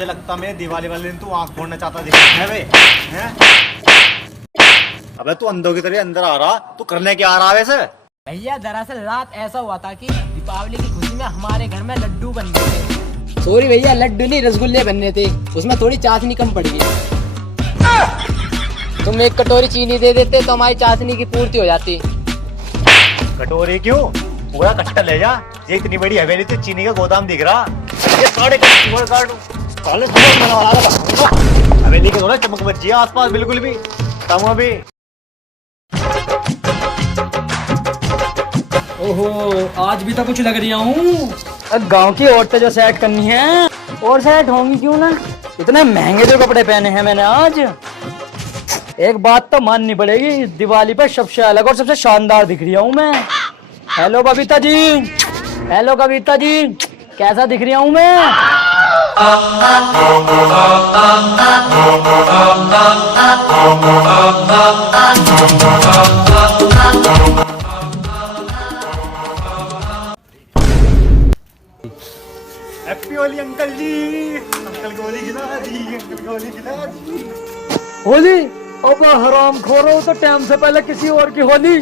मुझे लगता मेरे दिवाली वाले दिन तू आंख फोड़ना चाहता दिख रहा है बे, हैं? अबे तू अंधों की तरह अंदर आ रहा, तू करने क्या आ रहा है वैसे? भैया दरअसल रात ऐसा हुआ था कि दीपावली की खुशी में हमारे घर में लड्डू बन गए थे। सॉरी भैया, लड्डू नहीं रसगुल्ले बनने थे, उसमें थोड़ी चाशनी कम पड़ गई। तुम एक कटोरी चीनी दे देते तो हमारी चाशनी की पूर्ति हो जाती। कटोरी क्यों, पूरा कट्टा ले जा। ये इतनी बड़ी हवेली तो चीनी का गोदाम दिख रहा। ये साढ़े हवेली के थोड़ा चमक बची है आसपास बिल्कुल भी तम भी। ओहो, आज भी तो कुछ लग रही हूँ। गांव की औरतें जो सेट करनी है और सेट होंगी क्यों ना, इतने महंगे जो कपड़े पहने हैं मैंने आज। एक बात तो माननी पड़ेगी, दिवाली पर सबसे अलग और सबसे शानदार दिख रही हूँ मैं। हेलो बबीता जी, हेलो कविता जी, कैसा दिख रही हूँ मैं? हैप्पी होली अंकल जी, अंकल को होली खिला दी, अंकल को होली खिला दी। होली? अब हराम खोरो, तो टाइम से पहले किसी और की होली।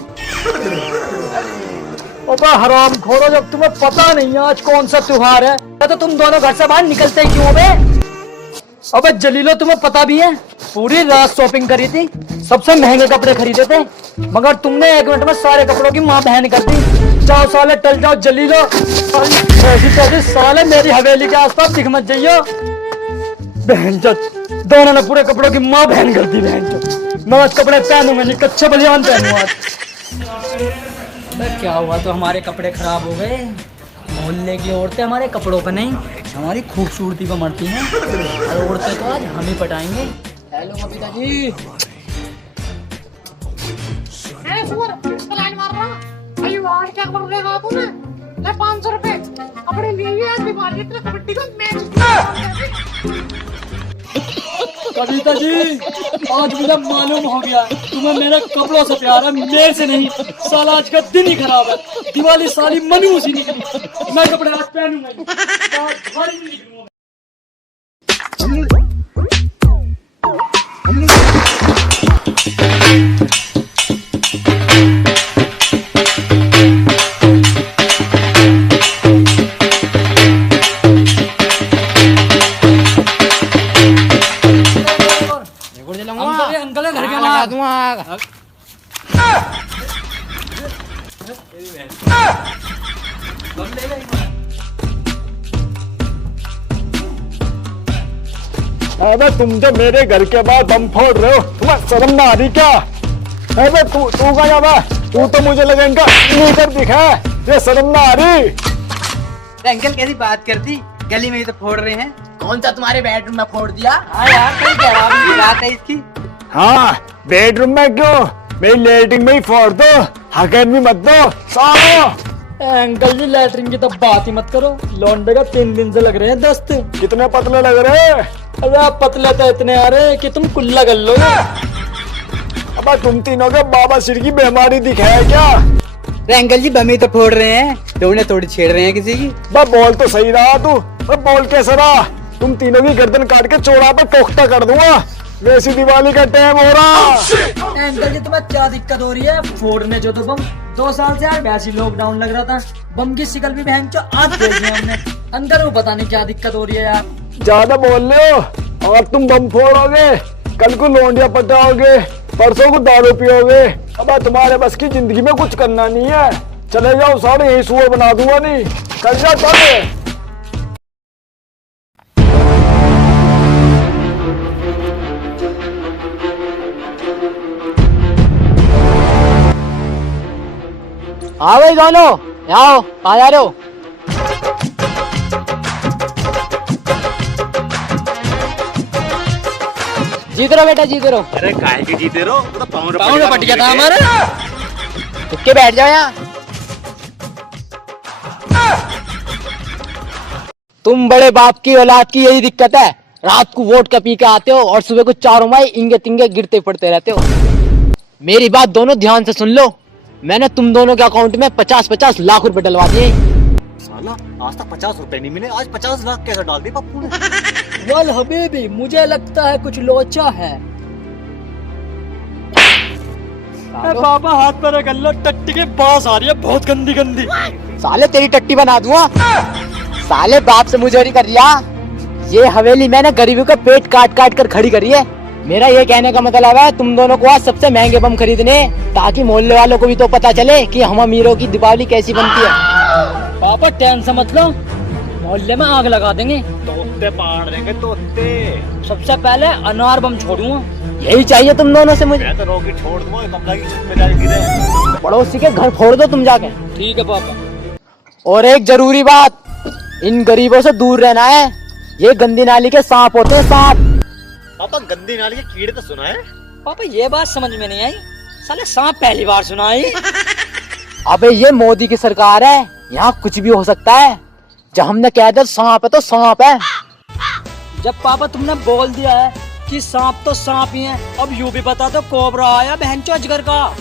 अब हराम खोरो, जब तुम्हें पता नहीं है आज कौन सा त्योहार है तो तुम दोनों घर से बाहर निकलते ही क्यों बे? अबे जलीलो, तुम्हें पता भी है पूरी रात शॉपिंग करी थी, सबसे महंगे कपड़े खरीदे थे, मगर तुमने 1 मिनट में सारे कपड़ों की माँ बहन कर दी। जाओ साले, टल जाओ जलीलो, ऐसी तैसी साले मेरी हवेली के आसपास दिख मत जाइयो। बहन चोद, दोनों ने पूरे कपड़ों की माँ बहन कर दी। बहन चोद, मैं आज कपड़े पहनूंगा नहीं, कच्चे बलियान पहनूंगा आज। क्या हुआ तो हमारे कपड़े खराब हो गए? मोहल्ले की औरतें हमारे कपड़ों पर नहीं, हमारी खूबसूरती पर मरती हैं, और औरतें तो आज हम ही पटाएंगे। हेलो कविता जी। आज क्या कर देगा तूने? 500 रुपए कपड़े लिए दिवाली पे कबड्डी का मैच। कविता जी, आज मुझे मालूम हो गया तुम्हें मेरे कपड़ों से प्यार है, मेरे से नहीं। साला आज का दिन ही खराब है, दिवाली साली मनूस ही निकली। मैं कपड़े आज पहनूंगा ही। अंकल घर के लगा दूंगा। अबे तुम जो मेरे घर के बाहर बम फोड़ रहे हो, तुम्हें शर्म ना आ रही क्या? अबे तू कहाँ जा रहा? तू तो मुझे लगा इनका लीडर दिखा है, ये शर्म ना आ रही? अंकल कैसी बात करती, गली में ही तो फोड़ रहे हैं। कौन सा तुम्हारे बेडरूम में फोड़ दिया? हाँ यार, कोई बात है इसकी। हाँ, बेडरूम में क्यों, मेरी लेटरिन में ही फोड़ दो, हकन भी मत दो सालो। अंकल जी लैटरिन की तो बात ही मत करो, लौंडे का 3 दिन से लग रहे हैं दस्त। कितने पतले लग रहे हैं? अरे पतले तो इतने आ रहे कि तुम कुल्ला कर लो। अब तुम तीनों के बाबा सिर की बीमारी दिखा है क्या? अंकल जी बम ही तो फोड़ रहे हैं, थोड़ी थोड़ी छेड़ रहे हैं किसी की। बोल तो सही रहा तू, बोल कैसे रहा? तुम तीनों की गर्दन काट के चौड़ा पे टोकता कर दूंगा, वैसी दिवाली का टाइम हो रहा। अंकल जी तुम्हें क्या दिक्कत हो रही है फोड़ने जो तो बम? 2 साल से यार वैसी लॉकडाउन लग रहा था, बम की शिकल भी बहन चो आज देख लिया हमने। अंदर वो पता नहीं क्या दिक्कत हो रही है यार। ज्यादा बोल रहे हो, और तुम बम फोड़ोगे, कल को लौंडिया पटाओगे, परसों को दारू पियोगे। अब तुम्हारे बस की जिंदगी में कुछ करना नहीं है, चले जाओ सारे, यही सुअर बना दूंगा। नहीं कर जा चले। हाँ भाई दोनों, आओ, आ जा रहे हो? जीत रहो बेटा, जीत रहो। अरे काहे की जीते रहो, तो पाँव में पट गया था हमारे। उठ के बैठ जाओ यहाँ। तुम बड़े बाप की औलाद की यही दिक्कत है, रात को वोट का पी के आते हो और सुबह को चारों माई इंगे तिंगे गिरते पड़ते रहते हो। मेरी बात दोनों ध्यान से सुन लो, मैंने तुम दोनों के अकाउंट में 50-50 लाख रुपए डलवा दिए। साला आज तक 50 रुपए नहीं मिले, आज 50 लाख कैसे डाल दी पप्पू ने? वल हबीबी, मुझे लगता है कुछ लोचा है। पापा हाथ पर रख लो, टट्टी के पास आ रही है बहुत गंदी गंदी। साले तेरी टट्टी बना दूंगा। साले बाप से मुझोरी कर लिया। ये हवेली मैंने गरीबों का पेट काट काट कर खड़ी करी है। मेरा ये कहने का मतलब है तुम दोनों को आज सबसे महंगे बम खरीदने, ताकि मोहल्ले वालों को भी तो पता चले कि हम अमीरों की दीपावली कैसी बनती है। पापा टेंशन मत लो, मोहल्ले में आग लगा देंगे। तोते पाड़ देंगे तोते। सबसे पहले अनार बम छोड़ूंगा। यही चाहिए तुम दोनों से मुझे। मैं तो रॉकेट छोड़ दूंगा, कमला की छत पे जाके गिरे। पड़ोसी के घर फोड़ दो तुम जाके। ठीक है पापा। और एक जरूरी बात, इन गरीबों से दूर रहना है। ये गंदी नाली के सांप होते हैं, सांप। पापा गंदी नाली के कीड़े तो सुना है? पापा ये बात समझ में नहीं आई, साले सांप पहली बार सुना है। अबे ये मोदी की सरकार है, यहाँ कुछ भी हो सकता है। जब हमने कह दिया सांप है तो सांप है। जब पापा तुमने बोल दिया है कि सांप तो सांप ही है, अब यूं भी बता दो कोबरा आया बहनचोद अजगर का।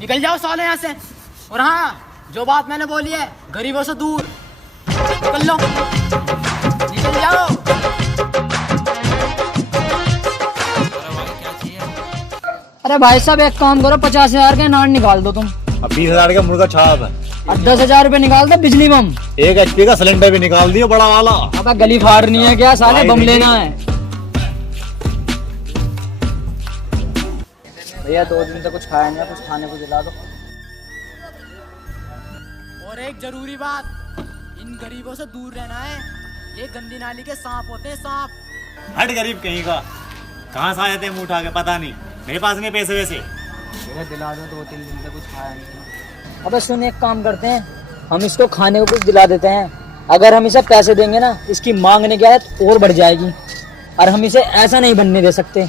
निकल जाओ साले यहाँ से। और हाँ, जो बात मैंने बोली है, गरीबों से दूर निकल लो, निकल जाओ। अरे भाई साहब एक काम करो, 50,000 के नाट निकाल दो तुम, अब 20,000 का मुर्गा छाप है, और 10,000 रुपए निकाल दो बिजली बम। 1 HP का सिलेंडर भी निकाल दियो बड़ा वाला। अब गली फाड़नी है क्या साले, भाई बम नहीं। लेना है। भैया 2 दिन से कुछ खाया नहीं है, कुछ खाने को दिला दो। और एक जरूरी बात, इन गरीबों से दूर रहना है। ये गंदी नाली के सांप होते हैं, सांप। हट गरीब कहीं का, कहाँ से आए थे मुंह उठा के, पता नहीं। मेरे पास नहीं पैसे वैसे। दिला दो, 2-3 दिन से कुछ खाया नहीं। अबे सुन, एक काम करते हैं, हम इसको खाने को कुछ दिला देते हैं। अगर हम इसे पैसे देंगे ना, इसकी मांगने की आदत और बढ़ जाएगी, और हम इसे ऐसा नहीं बनने दे सकते।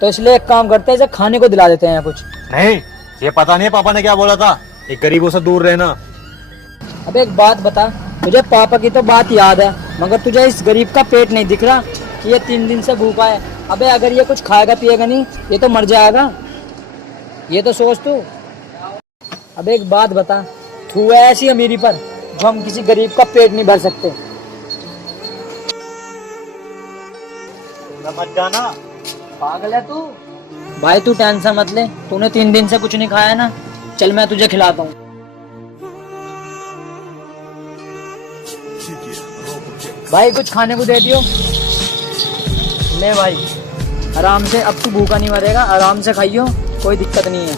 तो इसलिए एक काम करते हैं, इसे खाने को दिला देते हैं कुछ। नहीं, ये पता नहीं है पापा ने क्या बोला था, एक गरीबों से दूर रहना। अब एक बात बता, तुझे पापा की तो बात याद है, मगर तुझे इस गरीब का पेट नहीं दिख रहा कि ये 3 दिन से भूखा है। अबे अगर ये कुछ खाएगा पिएगा नहीं, ये तो मर जाएगा। ये तो सोच तू। अब एक बात बता, तू है ऐसी अमीरी पर जो हम किसी गरीब का पेट नहीं भर सकते। मत जाना। पागल है तू। भाई तू टेंशन मत ले, तूने 3 दिन से कुछ नहीं खाया ना, चल मैं तुझे खिलाता हूँ। भाई कुछ खाने को दे दियो। ले भाई, आराम से, अब तू भूखा नहीं मरेगा, आराम से खाइयो, कोई दिक्कत नहीं है।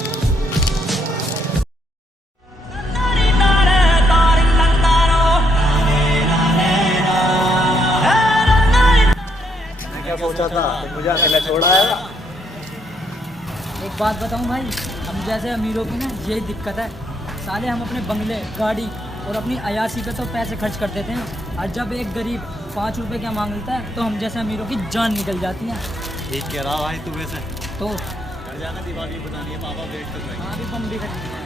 मैं क्या सोचा था, मुझे अकेला छोड़ा है। एक बात बताऊं भाई, हम जैसे अमीरों की ना यही दिक्कत है। साले हम अपने बंगले, गाड़ी और अपनी अयाशी पे तो पैसे खर्च कर देते हैं, और जब एक गरीब 5 रुपए क्या मांगता है तो हम जैसे अमीरों की जान निकल जाती है। ठीक कह रहा भाई तू वैसे। तो घर जाना, दिवाली बनानी है, पापा वेट कर रहे हैं। हाँ, अभी बम भी खरीद